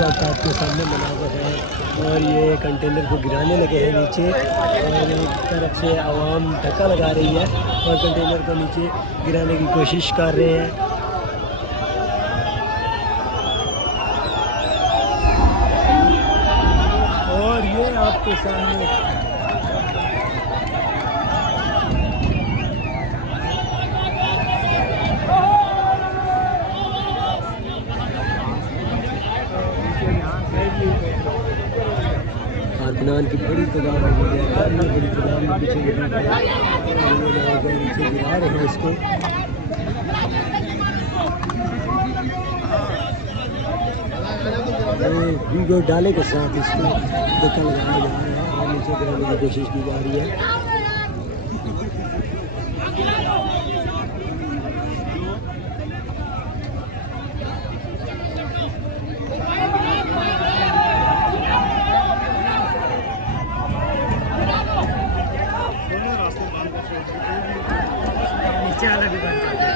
वक्त आपके सामने मनाज़र है। और ये कंटेनर को गिराने लगे हैं नीचे, और एक तरफ से आवाम धक्का लगा रही है और कंटेनर को नीचे गिराने की कोशिश कर रहे हैं। और ये आपके सामने कारकुनान की बड़ी तादाद मौजूद है, काफ़ी बड़ी तादाद में पीछे गिरा है और ये लोग नीचे गिरा रहे हैं इसको। वीडियो डाले के साथ इसको धक्का लगाया जा रहा है और नीचे गिराने की कोशिश की जा रही है। नीचे वाला भी बंद कर दिया।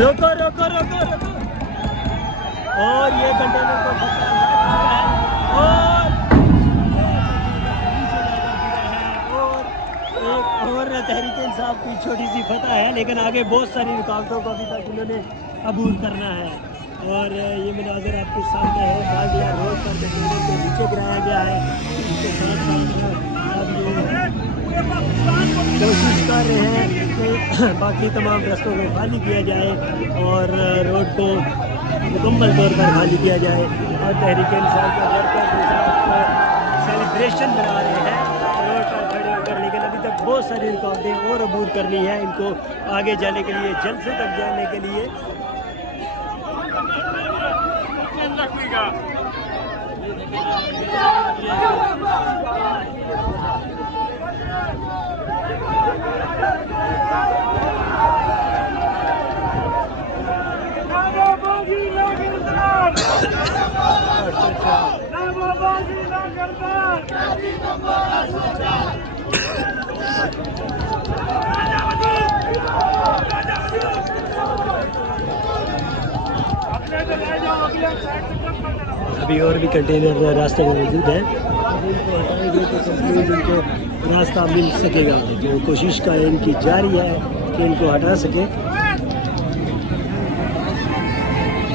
रोको रोको रोको रोको। और ये कंटेनर को धक्का लग रहा है और एक और तहरीक इंसाफ की छोटी सी फतह है, लेकिन आगे बहुत सारी रुकावटों को अभी तक इन्होंने अबूर करना है। और ये मनाज़र आपके सामने है, बालिया रोड पर कंटेनर को नीचे गिराया गया है। इसके साथ साथ अब ये कोशिश कर रहे हैं कि बाकी तमाम रास्तों को खाली किया जाए और रोड को मुकम्मल तौर पर खाली किया जाए। और तहरीक इंसाफ के वर्कर सेलिब्रेशन बना रहे हैं रोड पर खड़े होकर, लेकिन अभी तक बहुत सारी रुकावटें और अबूर करनी है इनको आगे जाने के लिए, जलसे तक जाने के लिए। अभी और भी कंटेनर रास्ते में मौजूद है, इनको हटाएंगे तो कंप्लीट इनको रास्ता मिल सकेगा। जो कोशिश का इनकी जारी है कि इनको हटा सके।